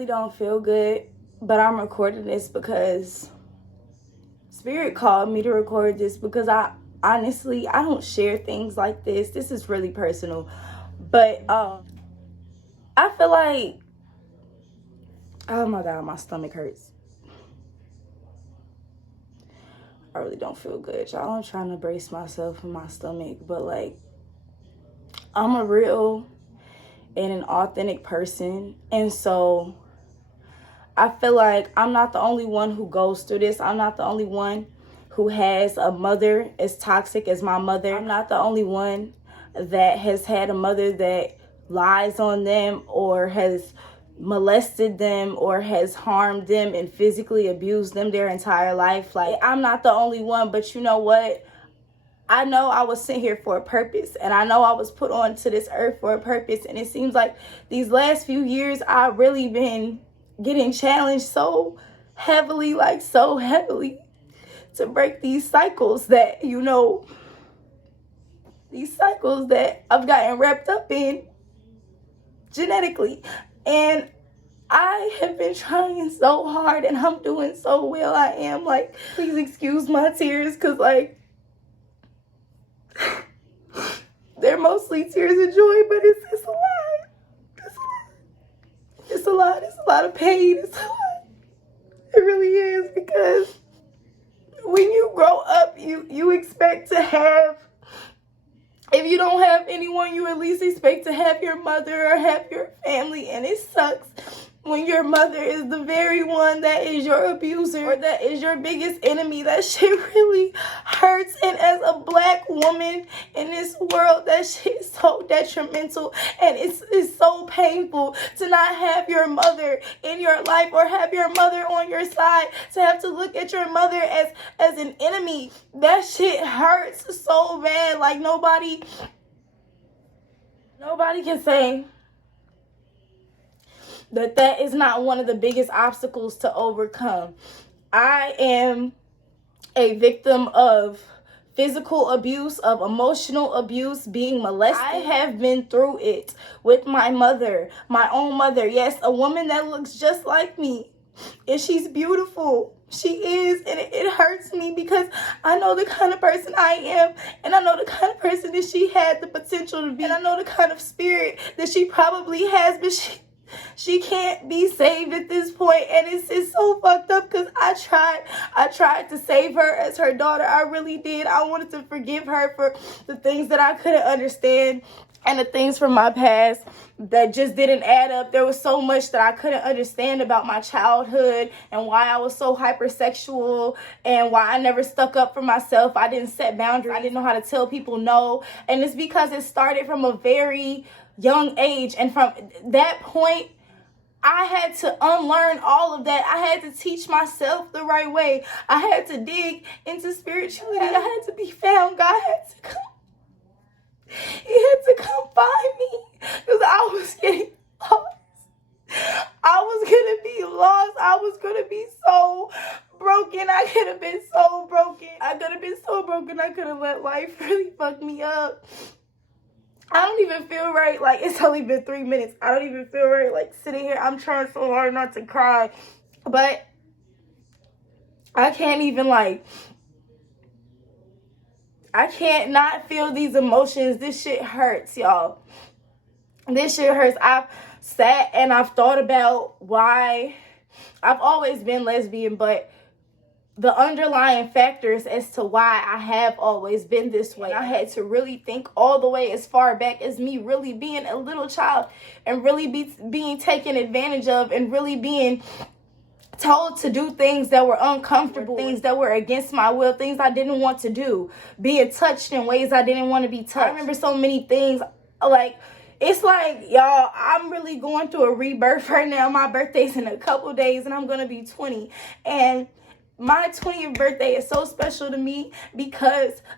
really don't feel good, but I'm recording this because Spirit called me to record this because I don't share things like this. This is really personal. But I feel like, oh my God, my stomach hurts. I really don't feel good, y'all. I'm trying to brace myself in my stomach, but like, I'm a real and an authentic person, and so I feel like I'm not the only one who goes through this. I'm not the only one who has a mother as toxic as my mother. I'm not the only one that has had a mother that lies on them or has molested them or has harmed them and physically abused them their entire life. Like, I'm not the only one, but you know what? I know I was sent here for a purpose, and I know I was put onto this earth for a purpose. And it seems like these last few years I've really been getting challenged so heavily to break these cycles that, these cycles that I've gotten wrapped up in genetically. And I have been trying so hard, and I'm doing so well. I am, like, please excuse my tears, because like, they're mostly tears of joy, but it's a lot. It's a lot. It's a lot of pain. It's a lot. It really is, because when you grow up, you expect to have, if you don't have anyone, you at least expect to have your mother or have your family. And it sucks when your mother is the very one that is your abuser or that is your biggest enemy. That shit really hurts. And as a Black woman in this world, that shit is so detrimental, and it's so painful to not have your mother in your life or have your mother on your side, to have to look at your mother as an enemy. That shit hurts so bad. Like, nobody can say that is not one of the biggest obstacles to overcome. I am a victim of physical abuse, of emotional abuse, being molested. I have been through it with my mother, my own mother. Yes, a woman that looks just like me. And she's beautiful. She is. And it hurts me, because I know the kind of person I am, and I know the kind of person that she had the potential to be. And I know the kind of spirit that she probably has, but she can't be saved at this point. And it's so fucked up, because I tried to save her as her daughter. I really did. I wanted to forgive her for the things that I couldn't understand, and the things from my past that just didn't add up. There was so much that I couldn't understand about my childhood, and why I was so hypersexual, and why I never stuck up for myself. I didn't set boundaries. I didn't know how to tell people no. And it's because it started from a very young age. And from that point, I had to unlearn all of that. I had to teach myself the right way. I had to dig into spirituality. I had to be found. God had to come. He had to come find me, because I was getting lost. I was going to be lost. I was going to be so broken. I could have been so broken. I could have let life really fuck me up. I don't even feel right. Like, it's only been 3 minutes. I don't even feel right, like, sitting here. I'm trying so hard not to cry. But I can't even, like, I can't not feel these emotions. This shit hurts, y'all. This shit hurts. I've sat and I've thought about why. I've always been lesbian, but the underlying factors as to why I have always been this way. I had to really think all the way as far back as me really being a little child, and really being taken advantage of, and really being told to do things that were uncomfortable, things that were against my will, things I didn't want to do, being touched in ways I didn't want to be touched. I remember so many things. Like, it's like, y'all, I'm really going through a rebirth right now. My birthday's in a couple days, and I'm going to be 20. And my 20th birthday is so special to me,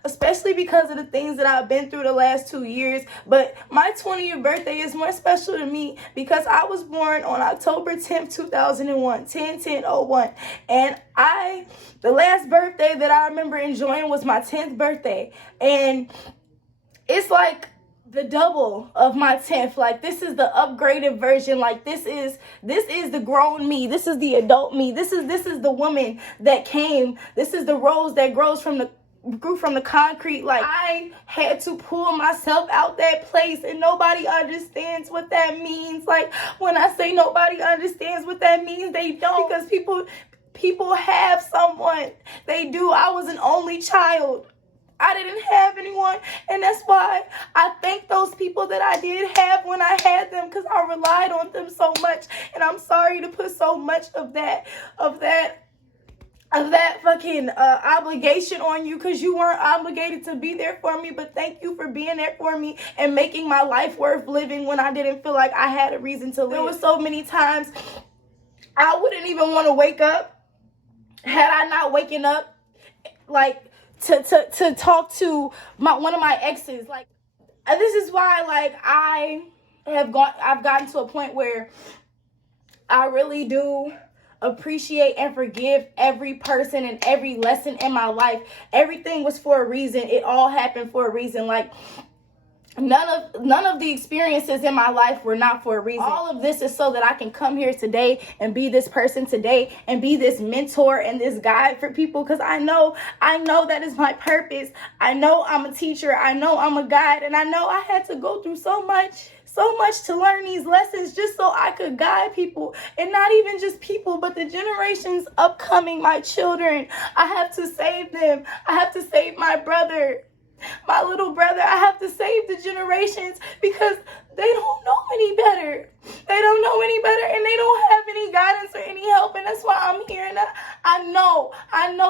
especially because of the things that I've been through the last 2 years. But my 20th birthday is more special to me because I was born on October 10th, 2001, 10/10/01. And the last birthday that I remember enjoying was my 10th birthday. And it's like the double of my 10th. Like, this is the upgraded version. Like, this is the grown me. This is the adult me. This is the woman that came. This is the rose that grew from the concrete. Like, I had to pull myself out that place, and nobody understands what that means. Like, when I say nobody understands what that means, they don't, because people have someone. They do. I was an only child. I didn't have anyone, and that's why I thank those people that I did have when I had them, because I relied on them so much. And I'm sorry to put so much of that fucking obligation on you, because you weren't obligated to be there for me. But thank you for being there for me and making my life worth living when I didn't feel like I had a reason to live. There were so many times I wouldn't even want to wake up had I not waken up, like, to talk to one of my exes. Like, this is why, like, I've gotten to a point where I really do appreciate and forgive every person and every lesson in my life. Everything was for a reason. It all happened for a reason. Like, none of the experiences in my life were not for a reason. All of this is so that I can come here today and be this person today and be this mentor and this guide for people, because I know that is my purpose. I know I'm a teacher. I know I'm a guide, and I know I had to go through so much to learn these lessons just so I could guide people, and not even just people, but the generations upcoming, my children. I have to save them. I have to save my brother. My little brother. I have to save the generations, because they don't know any better. They don't know any better, and they don't have any guidance or any help, and that's why I'm here. And I know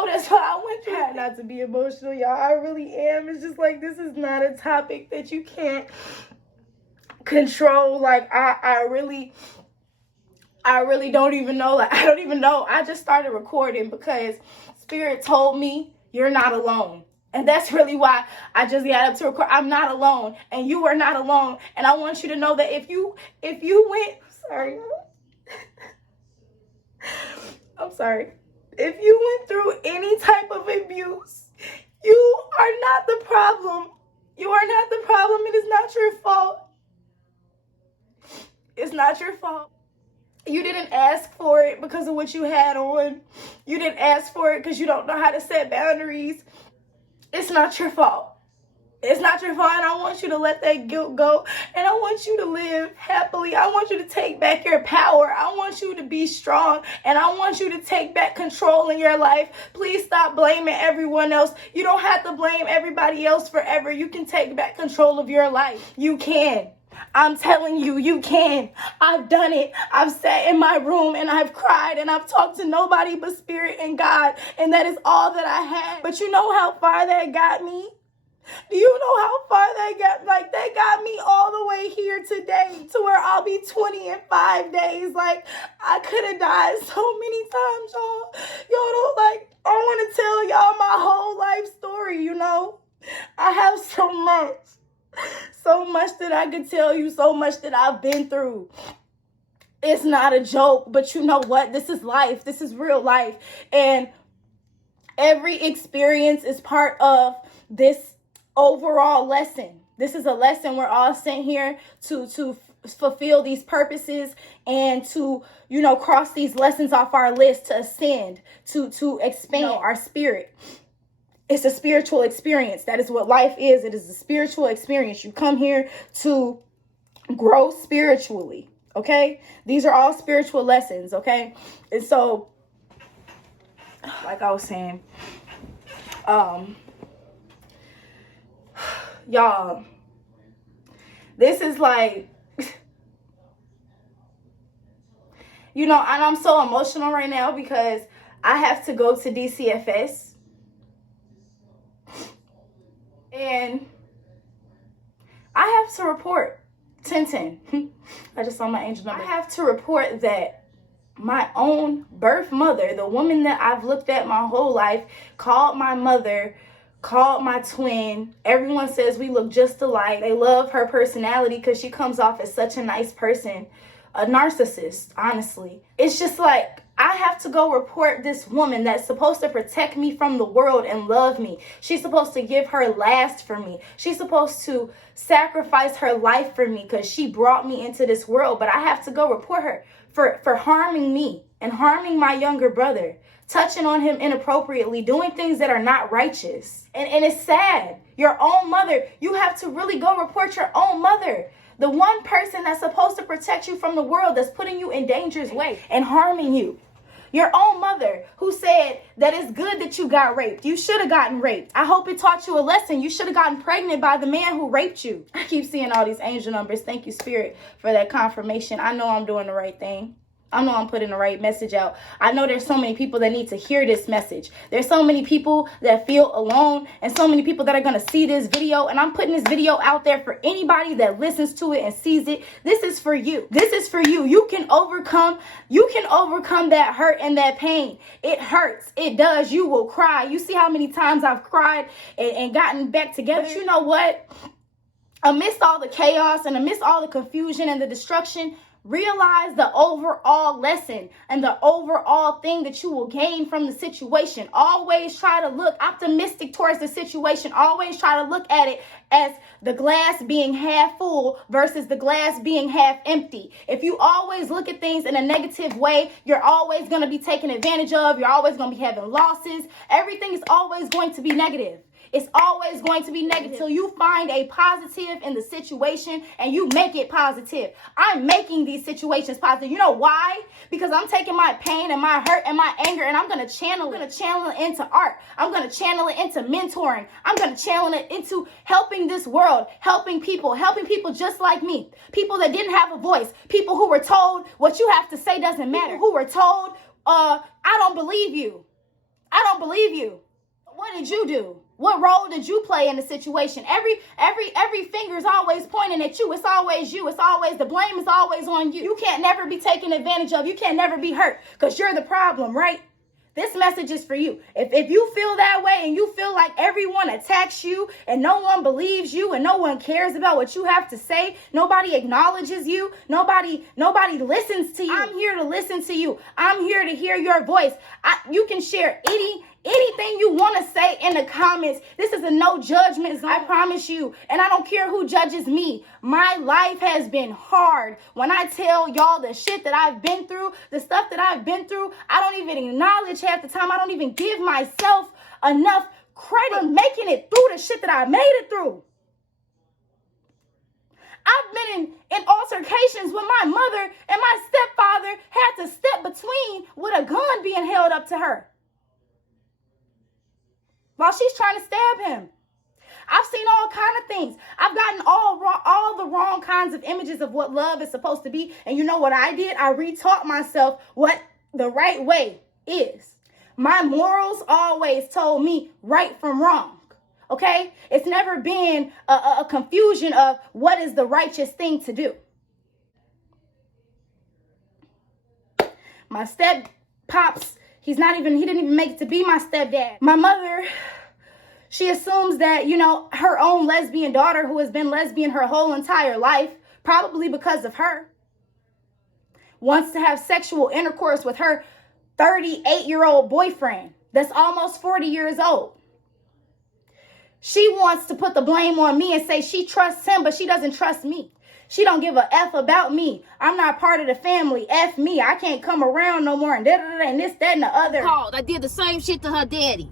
that's why I went through that. Not to be emotional, y'all. I really am. It's just like, this is not a topic that you can't control. Like, I really don't even know. Like, I don't even know. I just started recording because Spirit told me you're not alone. And that's really why I just got up to record. I'm not alone, and you are not alone. And I want you to know that if you went, sorry, I'm sorry. If you went through any type of abuse, you are not the problem. You are not the problem. It is not your fault. It's not your fault. You didn't ask for it because of what you had on. You didn't ask for it because you don't know how to set boundaries. It's not your fault. It's not your fault, and I want you to let that guilt go, and I want you to live happily. I want you to take back your power. I want you to be strong, and I want you to take back control in your life. Please stop blaming everyone else. You don't have to blame everybody else forever. You can take back control of your life. You can. I'm telling you, you can. I've done it. I've sat in my room and I've cried and I've talked to nobody but Spirit and God, and that is all that I had. But you know how far that got me? Do you know how far that got? Like, that got me all the way here today, to where I'll be 20 in 5 days. Like, I could have died so many times, y'all. Y'all don't, like, I want to tell y'all my whole life story, you know? I have so much that I could tell you, so much that I've been through. It's not a joke, but you know what? This is life. This is real life. And every experience is part of this overall lesson. This is a lesson. We're all sent here to fulfill these purposes and to, you know, cross these lessons off our list, to ascend, to expand our spirit. It's a spiritual experience. That is what life is. It is a spiritual experience. You come here to grow spiritually, okay? These are all spiritual lessons, okay? And so, like I was saying, y'all, this is like, you know, and I'm so emotional right now because I have to go to DCFS. And I have to report 1010. I just saw my angel number. I have to report that my own birth mother, the woman that I've looked at my whole life, called my mother, called my twin. Everyone says we look just alike. They love her personality because she comes off as such a nice person. a narcissist, honestly. It's just like, I have to go report this woman that's supposed to protect me from the world and love me. She's supposed to give her last for me. She's supposed to sacrifice her life for me because she brought me into this world. But I have to go report her for harming me and harming my younger brother, touching on him inappropriately, doing things that are not righteous. And it's sad. Your own mother, you have to really go report your own mother. The one person that's supposed to protect you from the world, that's putting you in danger's way and harming you. Your own mother who said that it's good that you got raped. You should have gotten raped. I hope it taught you a lesson. You should have gotten pregnant by the man who raped you. I keep seeing all these angel numbers. Thank you, Spirit, for that confirmation. I know I'm doing the right thing. I know I'm putting the right message out. I know there's so many people that need to hear this message. There's so many people that feel alone and so many people that are going to see this video. And I'm putting this video out there for anybody that listens to it and sees it. This is for you. This is for you. You can overcome that hurt and that pain. It hurts. It does. You will cry. You see how many times I've cried and gotten back together. But you know what? Amidst all the chaos and amidst all the confusion and the destruction, realize the overall lesson and the overall thing that you will gain from the situation. Always try to look optimistic towards the situation. Always try to look at it as the glass being half full versus the glass being half empty. If you always look at things in a negative way, you're always going to be taken advantage of. You're always going to be having losses. Everything is always going to be negative. It's always going to be negative until you find a positive in the situation and you make it positive. I'm making these situations positive. You know why? Because I'm taking my pain and my hurt and my anger and I'm going to channel it into art. I'm going to channel it into mentoring. I'm going to channel it into helping this world, helping people just like me. People that didn't have a voice. People who were told what you have to say doesn't matter. People who were told, I don't believe you. I don't believe you. What did you do? What role did you play in the situation? Every finger is always pointing at you. It's always you. It's always, the blame is always on you. You can't never be taken advantage of. You can't never be hurt because you're the problem, right? This message is for you. If you feel that way and you feel like everyone attacks you and no one believes you and no one cares about what you have to say, nobody acknowledges you, nobody listens to you. I'm here to listen to you. I'm here to hear your voice. You can share anything you want to say in the comments. This is a no judgment zone, I promise you. And I don't care who judges me. My life has been hard. When I tell y'all the shit that I've been through, the stuff that I've been through, I don't even acknowledge half the time. I don't even give myself enough credit for making it through the shit that I made it through. I've been in altercations with my mother and my stepfather had to step between with a gun being held up to her while she's trying to stab him. I've seen all kind of things. I've gotten all the wrong kinds of images of what love is supposed to be. And you know what I did? I retaught myself what the right way is. My morals always told me right from wrong. Okay? It's never been a confusion of what is the righteous thing to do. My step pops, he didn't even make it to be my stepdad. My mother, she assumes that, her own lesbian daughter who has been lesbian her whole entire life, probably because of her, wants to have sexual intercourse with her 38-year-old boyfriend that's almost 40 years old. She wants to put the blame on me and say she trusts him, but she doesn't trust me. She don't give a F about me. I'm not part of the family. F me. I can't come around no more. And and this, that, and the other. I did the same shit to her daddy.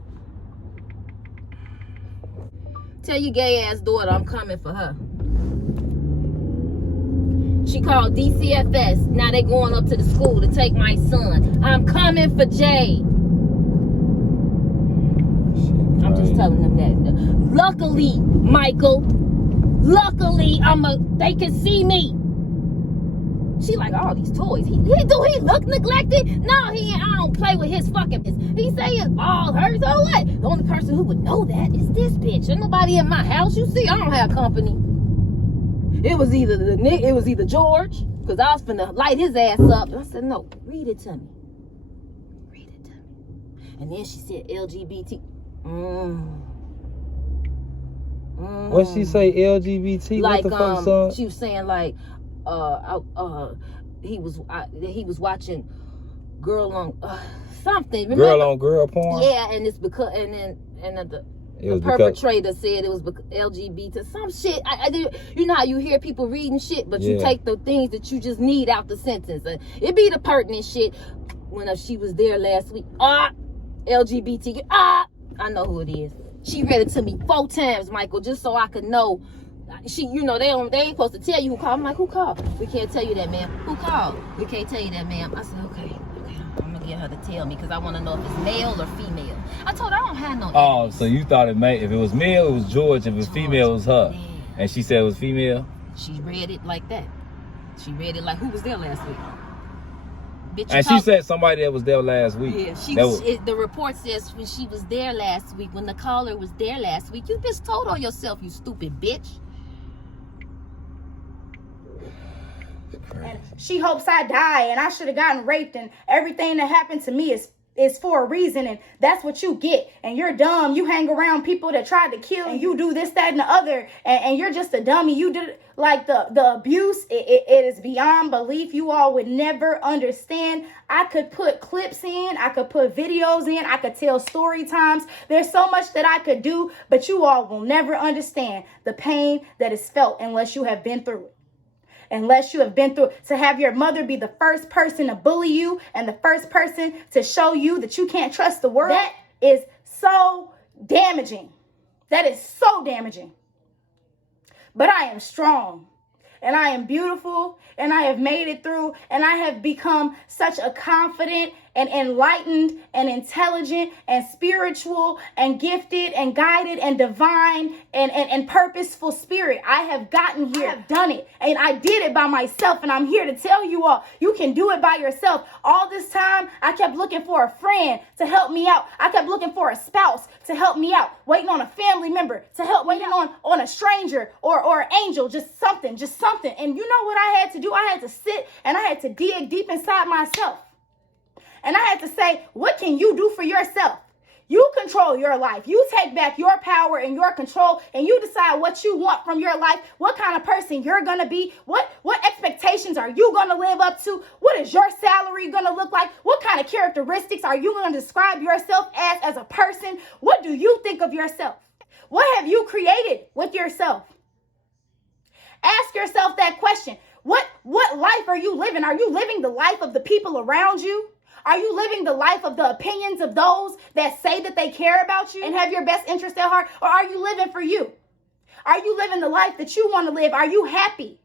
Tell your gay ass daughter I'm coming for her. She called DCFS. Now they going up to the school to take my son. I'm coming for Jay. I'm just telling them that. Luckily, Michael. Luckily, they can see me. She like all these toys. He look neglected? No, I don't play with his fucking business. He say his balls hurt. So what? The only person who would know that is this bitch. Ain't nobody in my house. You see, I don't have company. It was either George, because I was finna light his ass up. I said, no, read it to me. Read it to me. And then she said LGBT. What she say, LGBT? Like, what the fuck, son? she was saying like, he was watching girl on something. Remember? Girl on girl porn. Yeah, and it's because the It was perpetrator said it was LGBT, some shit. You know how you hear people reading shit, but you take the things that you just need out the sentence. It be the pertinent shit. When she was there last week, LGBT, I know who it is. She read it to me 4 times, Michael, just so I could know. They ain't supposed to tell you who called. I'm like, who called? We can't tell you that, ma'am. Who called? We can't tell you that, ma'am. I said, okay. I'm gonna get her to tell me because I want to know if it's male or female. I told her I don't have no. Oh, so you thought if it was male, it was George. If it was female, it was her. Yeah. And she said it was female. She read it like that. She read it like who was there last week. Bitch, And she said somebody that was there last week. Yeah, the report says when she was there last week, when the caller was there last week. You just told on yourself, you stupid bitch. And she hopes I die and I should have gotten raped and everything that happened to me is for a reason, and that's what you get. And you're dumb. You hang around people that tried to kill you, and you do this, that, and the other, and you're just a dummy. You did like the abuse. It is beyond belief. You all would never understand. I could put clips in. I could put videos in. I could tell story times. There's so much that I could do, but you all will never understand the pain that is felt unless you have been through it. Unless you have been through it. To have your mother be the first person to bully you and the first person to show you that you can't trust the world, that is so damaging. That is so damaging. But I am strong and I am beautiful and I have made it through and I have become such a confident and enlightened and intelligent and spiritual and gifted and guided and divine and purposeful spirit. I have gotten here. I have done it. And I did it by myself. And I'm here to tell you all, you can do it by yourself. All this time, I kept looking for a friend to help me out. I kept looking for a spouse to help me out. Waiting on a family member to help me out. On a stranger or an angel. Just something. And you know what I had to do? I had to sit and I had to dig deep inside myself. And I had to say, what can you do for yourself? You control your life. You take back your power and your control, and you decide what you want from your life, what kind of person you're going to be, what expectations are you going to live up to, what is your salary going to look like, what kind of characteristics are you going to describe yourself as a person, what do you think of yourself, what have you created with yourself? Ask yourself that question. What life are you living? Are you living the life of the people around you? Are you living the life of the opinions of those that say that they care about you and have your best interest at heart? Or are you living for you? Are you living the life that you want to live? Are you happy?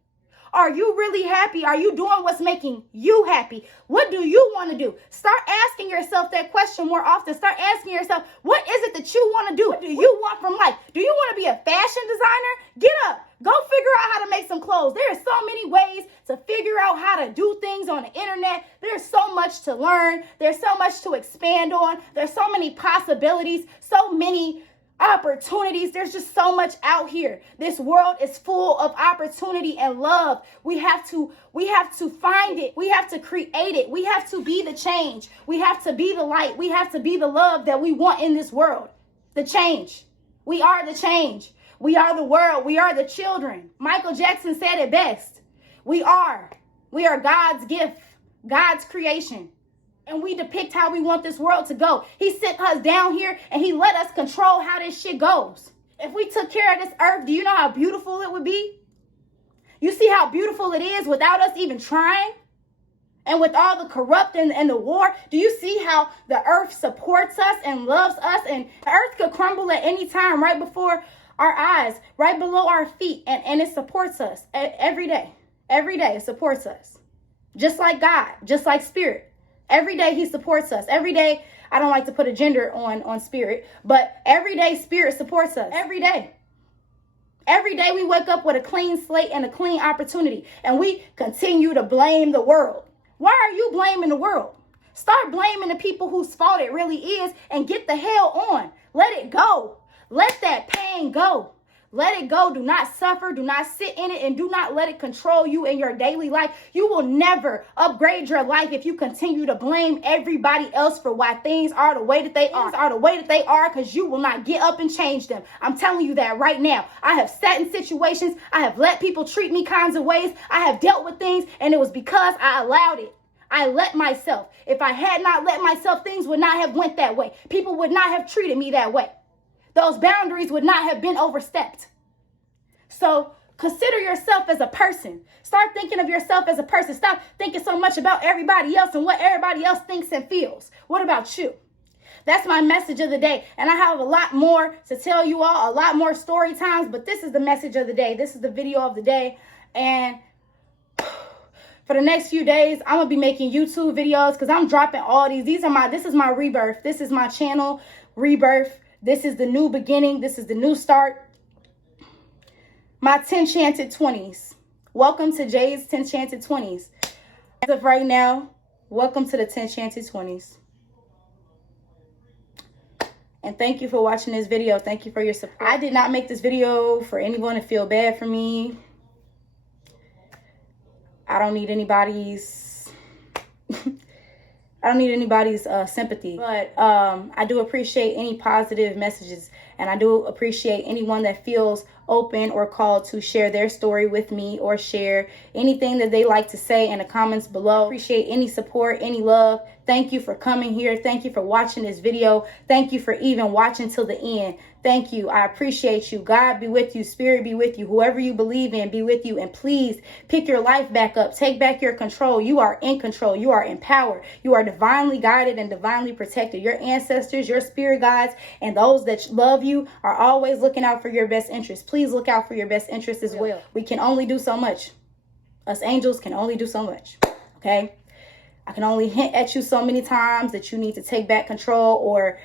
Are you really happy? Are you doing what's making you happy? What do you want to do? Start asking yourself that question more often. Start asking yourself, what is it that you want to do? What do you want from life? Do you want to be a fashion designer? Get up. Go figure out how to make some clothes. There are so many ways to figure out how to do things on the internet. There's so much to learn. There's so much to expand on. There's so many possibilities, so many opportunities. There's just so much out here. This world is full of opportunity and love. We have to find it. We have to create it. We have to be the change. We have to be the light. We have to be the love that we want in this world. The change. We are the change. We are the world. We are the children. Michael Jackson said it best. We are God's gift, God's creation. And we depict how we want this world to go. He sent us down here and he let us control how this shit goes. If we took care of this earth, do you know how beautiful it would be? You see how beautiful it is without us even trying? And with all the corrupt and the war, do you see how the earth supports us and loves us? And the earth could crumble at any time right before our eyes, right below our feet. And it supports us every day. Every day it supports us. Just like God, just like spirit. Every day he supports us. Every day, I don't like to put a gender on spirit, but every day spirit supports us. Every day. Every day we wake up with a clean slate and a clean opportunity, and we continue to blame the world. Why are you blaming the world? Start blaming the people whose fault it really is and get the hell on. Let it go. Let that pain go. Let it go. Do not suffer. Do not sit in it, and do not let it control you in your daily life. You will never upgrade your life if you continue to blame everybody else for why things are the way that they are. Things are the way that they are because you will not get up and change them. I'm telling you that right now. I have sat in situations. I have let people treat me kinds of ways. I have dealt with things, and it was because I allowed it. I let myself. If I had not let myself, things would not have went that way. People would not have treated me that way. Those boundaries would not have been overstepped. So consider yourself as a person. Start thinking of yourself as a person. Stop thinking so much about everybody else and what everybody else thinks and feels. What about you? That's my message of the day. And I have a lot more to tell you all, a lot more story times, but this is the message of the day. This is the video of the day. And for the next few days, I'm going to be making YouTube videos because I'm dropping all these. This is my rebirth. This is my channel, Rebirth. This is the new beginning. This is the new start. My 10-chanted 20s. Welcome to Jay's 10-chanted 20s. As of right now, welcome to the 10-chanted 20s. And thank you for watching this video. Thank you for your support. I did not make this video for anyone to feel bad for me. I don't need anybody's sympathy, but I do appreciate any positive messages, and I do appreciate anyone that feels open or called to share their story with me or share anything that they like to say in the comments below. I appreciate any support, any love. Thank you for coming here. Thank you for watching this video. Thank you for even watching till the end. Thank you. I appreciate you. God be with you. Spirit be with you. Whoever you believe in be with you. And please pick your life back up. Take back your control. You are in control. You are empowered. You are divinely guided and divinely protected. Your ancestors, your spirit guides, and those that love you are always looking out for your best interest. Please look out for your best interest as well. We can only do so much. Us angels can only do so much. Okay? I can only hint at you so many times that you need to take back control or,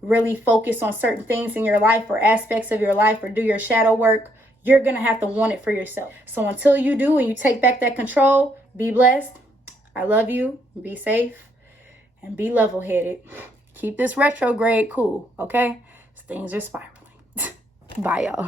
really focus on certain things in your life or aspects of your life or do your shadow work. You're going to have to want it for yourself. So until you do and you take back that control, be blessed. I love you. Be safe and be level-headed. Keep this retrograde cool, okay? Things are spiraling. Bye, y'all.